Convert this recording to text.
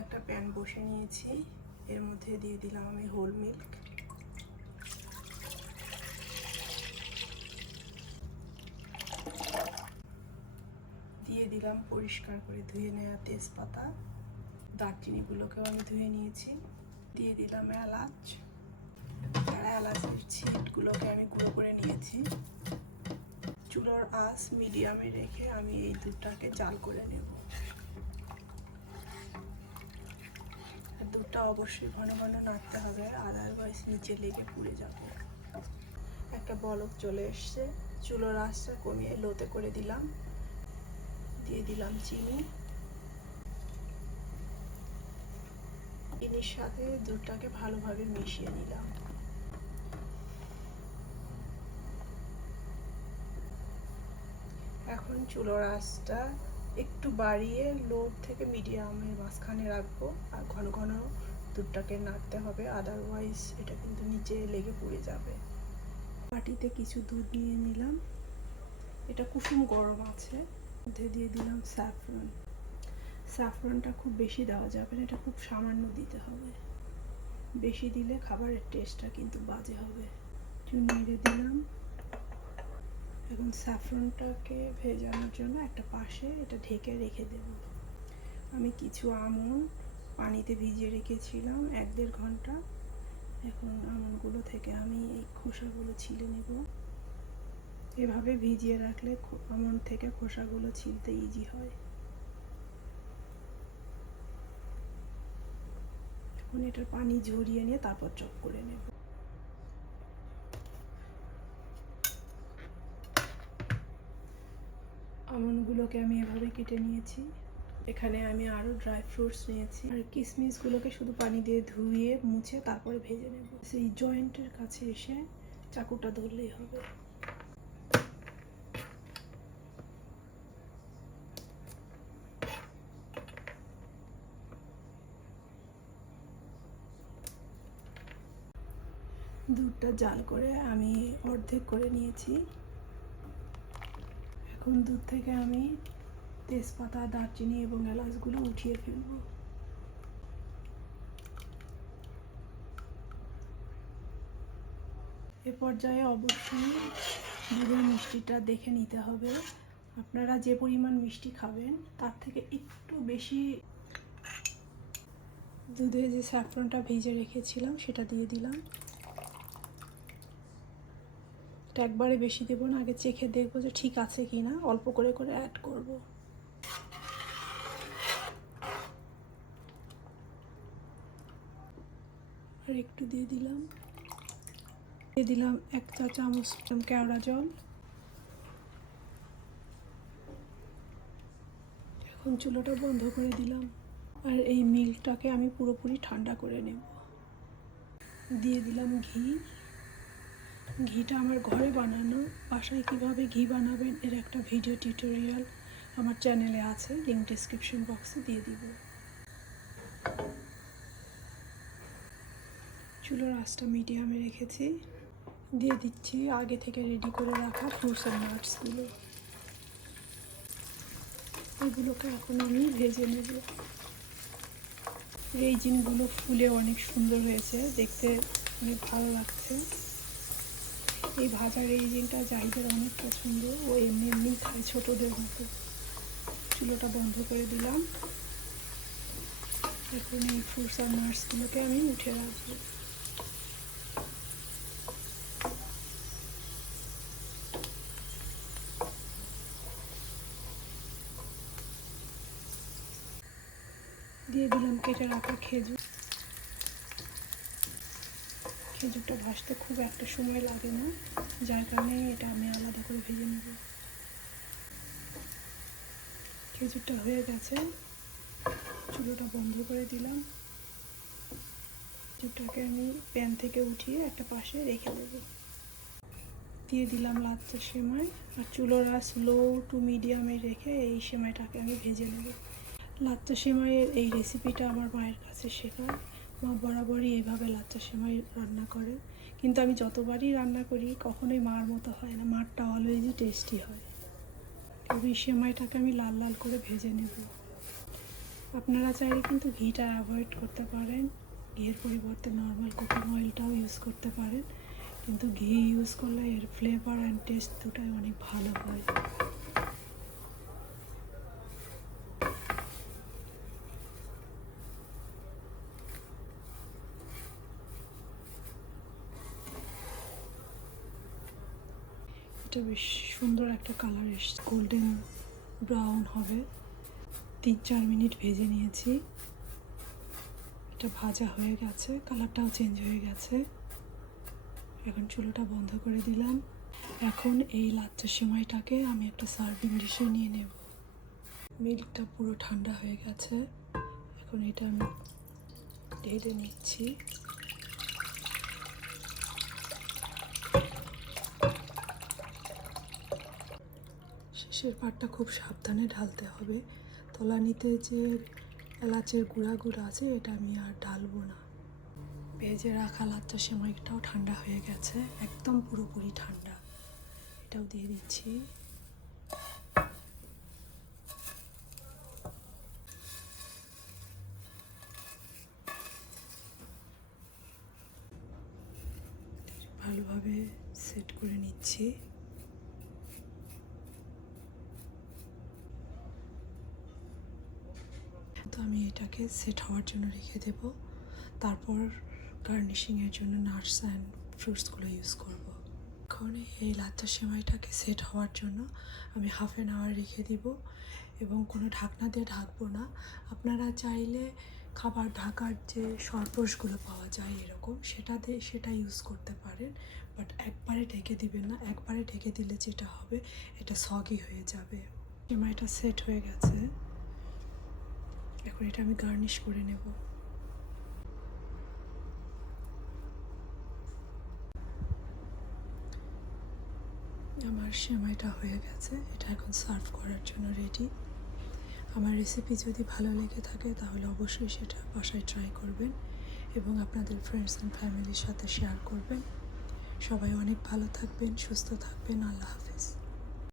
একটা প্যান বসে নিয়েছি, এর মধ্যে দিয়ে দিলাম আমি হোল মিল্ক, দিয়ে দিলাম পরিষ্কার করে ধুয়ে নেওয়া তেজপাতা, দারচিনিগুলোকেও আমি ধুয়ে নিয়েছি, দিয়ে দিলাম এলাচ, আর এলাচের ছিটগুলোকে আমি গুঁড়ো করে নিয়েছি। চুলার আঁচ মিডিয়ামে রেখে আমি এই দুধটাকে জাল করে নেব। দুধটা অবশ্যই ঘন ঘন নাড়তে হবে, আদারওয়াইজ নিচে লেগে পুড়ে যাবে। একটা বলক চলে এসছে, চুলার আঁচটা কমিয়ে লোতে করে দিলাম, দিয়ে দিলাম চিনি, চিনির সাথে দুধটাকে ভালোভাবে মিশিয়ে নিলাম। এখন চুলার আঁচটা একটু বাড়িয়ে লো থেকে মিডিয়ামের মাঝখানে রাখবো, আর ঘন ঘন দুধটাকে নাড়তে হবে, আদারওয়াইজ এটা কিন্তু নিচে লেগে পুড়ে যাবে। বাটিতে কিছু দুধ নিয়ে নিলাম, এটা কুসুম গরম আছে, মধ্যে দিয়ে দিলাম স্যাফরন। স্যাফরনটা খুব বেশি দেওয়া যাবে না, এটা খুব সামান্য দিতে হবে, বেশি দিলে খাবারের টেস্টটা কিন্তু বাজে হবে। একটু নেড়ে দিলাম। এখন স্যাফরনটাকে ভেজানোর জন্য একটা পাশে এটা ঢেকে রেখে দেব। আমি কিছু আমন্ড পানিতে ভিজিয়ে রেখেছিলাম 1-1.5 ঘন্টা। এখন আমন্ডগুলো থেকে আমি এই খোসাগুলো ছিলে নেব। এভাবে ভিজিয়ে রাখলে আমন্ড থেকে খোসাগুলো ছিলতে ইজি হয়। এখন এটার পানি ঝরিয়ে নিয়ে তারপর চপ করে নেব। আমন্ডগুলোকে আমি এভাবে কেটে নিয়েছি। এখানে আমি আরও ড্রাই ফ্রুটস নিয়েছি, আর কিশমিশগুলোকে শুধু পানি দিয়ে ধুয়ে মুছে তারপরে ভেজে নেব। সেই জয়েন্টের কাছে এসে চাকুটা ধরলেই হবে। দুধটা জাল করে আমি অর্ধেক করে নিয়েছি। এখন দুধ থেকে আমি তেজপাতা, দারচিনি এবং এলাচগুলো উঠিয়ে ফেলবো। এ পর্যায়ে অবশ্যই দুধের মিষ্টিটা দেখে নিতে হবে। আপনারা যে পরিমাণ মিষ্টি খাবেন তার থেকে একটু বেশি দুধে যে স্যাফরনটা ভেজে রেখেছিলাম সেটা দিয়ে দিলাম। এটা একবারে বেশি দেবো না, আগে চেখে দেখবো যে ঠিক আছে কি না, অল্প করে করে অ্যাড করব। আর একটু দিয়ে দিলাম 1 চা চামচ কেওড়া জল। এখন চুলাটা বন্ধ করে দিলাম, আর এই মিল্কটাকে আমি পুরোপুরি ঠান্ডা করে নেব। দিয়ে দিলাম ঘি। ঘিটা আমার ঘরে বানানো, বাসায় কিভাবে ঘি বানাবেন এর একটা ভিডিও টিউটোরিয়াল আমার চ্যানেলে আছে, লিঙ্ক ডেসক্রিপশন বক্সে দিয়ে দিব। চুলার আঁচটা মিডিয়ামে রেখেছি, দিয়ে দিচ্ছি আগে থেকে রেডি করে রাখা ফ্রুটস অ্যান্ড নাটসগুলো। এগুলোকে এখন আমি ভেজে নেব। রেজিনগুলো ফুলে অনেক সুন্দর হয়েছে, দেখতে অনেক ভালো লাগছে। এই ভাজা রেজিনটা জাহিদের অনেক পছন্দ, ও এমনি এমনি খায় ছোটোদের মতো। চুলোটা বন্ধ করে দিলাম। এখন এই ফ্রুটস আর নাটসগুলোকে আমি উঠে রাখবো। দিয়ে দিলাম কেটে রাখা খেজুর। খেজুরটা ভাজতে খুব একটা সময় লাগে না, যার কারণে এটা আমি আলাদা করে ভেজে নেব। খেজুরটা হয়ে গেছে, চুলোটা বন্ধ করে দিলাম। খেজুরটাকে আমি প্যান থেকে উঠিয়ে একটা পাশে রেখে দেব। দিয়ে দিলাম লাচ্চা সেমাই, আর চুলোর আঁচ লো টু মিডিয়ামে রেখে এই সেমাইটাকে আমি ভেজে নেব। লাচ্চা সেমাইয়ের এই রেসিপিটা আমার মায়ের কাছে শেখা। মা বরাবরই এইভাবে লাচ্চা সেমাই রান্না করে, কিন্তু আমি যতবারই রান্না করি কখনোই মার মতো হয় না, মারটা অলওয়েজই টেস্টি হয়। তবে এই সেমাইটাকে আমি লাল লাল করে ভেজে নেব। আপনারা চাইলে কিন্তু ঘিটা অ্যাভয়েড করতে পারেন, ঘিয়ের পরিবর্তে নর্মাল কুকিং অয়েলটাও ইউজ করতে পারেন, কিন্তু ঘি ইউজ করলে এর ফ্লেভার অ্যান্ড টেস্ট দুটাই অনেক ভালো হয়। এটা বেশ সুন্দর একটা কালার এসছে, গোল্ডেন ব্রাউন হবে। 3-4 মিনিট ভেজে নিয়েছি, এটা ভাজা হয়ে গেছে, কালারটাও চেঞ্জ হয়ে গেছে। এখন চুলোটা বন্ধ করে দিলাম। এখন এই লাচ্চা সেমাইটাকে আমি একটা সার্ভিং ডিশে নিয়ে নেব। মিল্কটা পুরো ঠান্ডা হয়ে গেছে, এখন এটা আমি ঢেলে নিচ্ছি। শেষের পাটটা খুব সাবধানে ঢালতে হবে, তলানিতে যে এলাচের গুঁড়া আছে এটা আমি আর ঢালবো না। ভেজে রাখা লাচ্চা সেমাইটাও ঠান্ডা হয়ে গেছে, একদম পুরোপুরি ঠান্ডা। এটাও দিয়ে দিচ্ছি। ভালোভাবে সেট করে নিচ্ছি। তো আমি এটাকে সেট হওয়ার জন্য রেখে দেব, তারপর গার্নিশিংয়ের জন্য নাটস অ্যান্ড ফ্রুটসগুলো ইউজ করব। এখন এই লাচ্চা সেমাইটাকে সেট হওয়ার জন্য আমি 1/2 আওয়ার রেখে দিব এবং কোনো ঢাকনা দিয়ে ঢাকবো না। আপনারা চাইলে খাবার ঢাকার যে সরপোশগুলো পাওয়া যায় এরকম, সেটা ইউজ করতে পারেন, বাট একবারে ঢেকে দিবেন না। একবারে ঢেকে দিলে যেটা হবে, এটা সগি হয়ে যাবে। সেমাইটা সেট হয়ে গেছে, এখন এটা আমি গার্নিশ করে নেব। আমার সেমাইটা হয়ে গেছে, এটা এখন সার্ভ করার জন্য রেডি। আমার রেসিপি যদি ভালো লেগে থাকে তাহলে অবশ্যই সেটা বাসায় ট্রাই করবেন এবং আপনাদের ফ্রেন্ডস অ্যান্ড ফ্যামিলির সাথে শেয়ার করবেন। সবাই অনেক ভালো থাকবেন, সুস্থ থাকবেন। আল্লাহ হাফেজ।